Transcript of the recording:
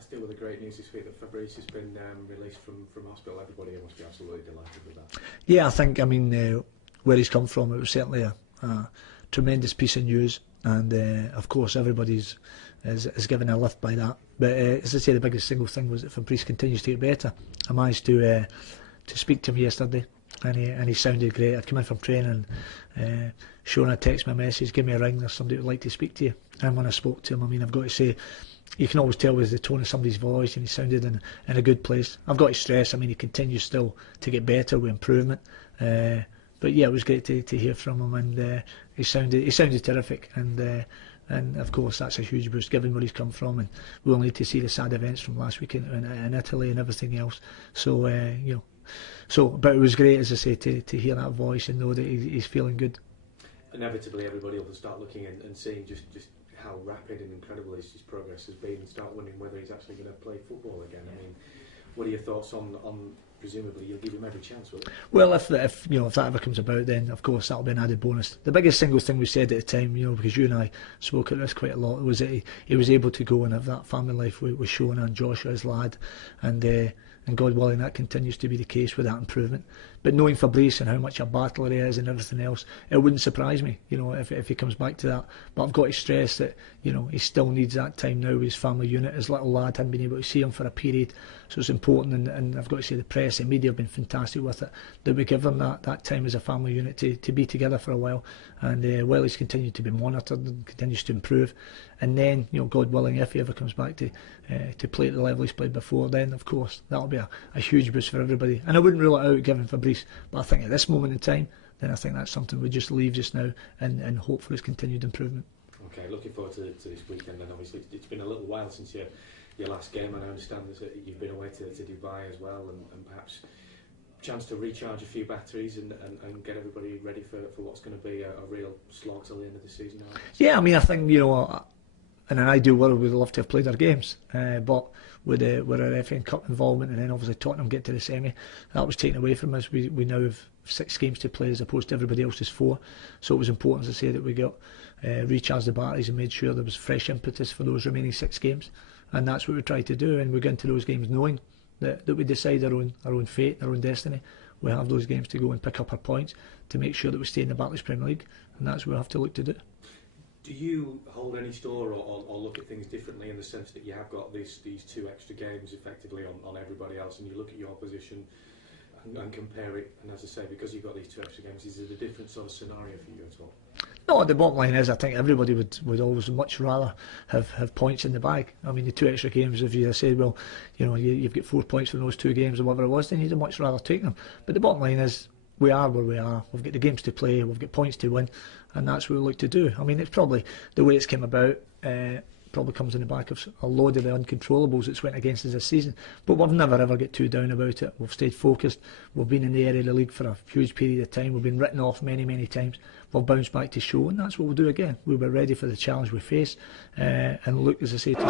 Still with the great news this week that Fabrice has been released from hospital. Everybody must be absolutely delighted with that. Yeah, I think, where he's come from, it was certainly a tremendous piece of news, and of course everybody's is given a lift by that. But as I say, the biggest single thing was that Fabrice continues to get better. I managed to speak to him yesterday, and he sounded great. I'd come in from training, Sean had texted me a message, give me a ring, there's somebody who'd like to speak to you. And when I spoke to him, I've got to say, you can always tell with the tone of somebody's voice, and he sounded in a good place. I've got to stress, he continues still to get better with improvement. But yeah, it was great to hear from him, and he sounded terrific. And of course that's a huge boost given where he's come from, and we'll need to see the sad events from last week in Italy and everything else. But it was great, as I say, to hear that voice and know that he's feeling good. Inevitably everybody will start looking and seeing just how rapid and incredible his progress has been, and start wondering whether he's actually going to play football again. What are your thoughts on presumably you'll give him every chance, will it? Well, if that ever comes about, then of course that'll be an added bonus. The biggest single thing we said at the time, because you and I spoke at this quite a lot, was that he was able to go and have that family life with Sean and Joshua, his lad, and God willing that continues to be the case with that improvement. But knowing Fabrice and how much a battler he is and everything else, it wouldn't surprise me, if he comes back to that. But I've got to stress that, he still needs that time now with his family unit. His little lad hadn't been able to see him for a period, so it's important, and I've got to say the press and media have been fantastic with it, that we give him that time as a family unit to be together for a while. And while he's continued to be monitored and continues to improve, and then, God willing, if he ever comes back to play at the level he's played before, then of course that'll be a huge boost for everybody. And I wouldn't rule it out given Fabrice, but I think at this moment in time, then I think that's something we just leave just now and hope for his continued improvement. Okay, looking forward to this weekend. And obviously it's been a little while since your last game, and I understand that you've been away to Dubai as well, and perhaps chance to recharge a few batteries and get everybody ready for what's going to be a real slog till the end of the season now. Yeah, I think, in an ideal world we'd love to have played our games, but with our FA Cup involvement, and then obviously Tottenham get to the semi, that was taken away from us. We now have 6 games to play as opposed to everybody else's 4, so it was important to say that we got recharged the batteries and made sure there was fresh impetus for those remaining 6 games, and that's what we tried to do. And we go into those games knowing that we decide our own fate, our own destiny. We have those games to go and pick up our points to make sure that we stay in the Barclays Premier League, and that's what we have to look to do. Do you hold any store or look at things differently in the sense that you have got these 2 extra games effectively on everybody else, and you look at your position and compare it, and as I say, because you've got these 2 extra games, is it a different sort of scenario for you at all? No, the bottom line is I think everybody would always much rather have points in the bag. The 2 extra games, if you say, well, you've got 4 points from those 2 games or whatever it was, then you'd much rather take them. But the bottom line is we are where we are. We've got the games to play, we've got points to win, and that's what we look to do. It's probably the way it's came about. Probably comes in the back of a load of the uncontrollables that's went against us this season, but we've never ever get too down about it. We've stayed focused. We've been in the area of the league for a huge period of time. We've been written off many times. We'll bounce back to show, and that's what we'll do again. We'll be ready for the challenge we face, and look, as I say, to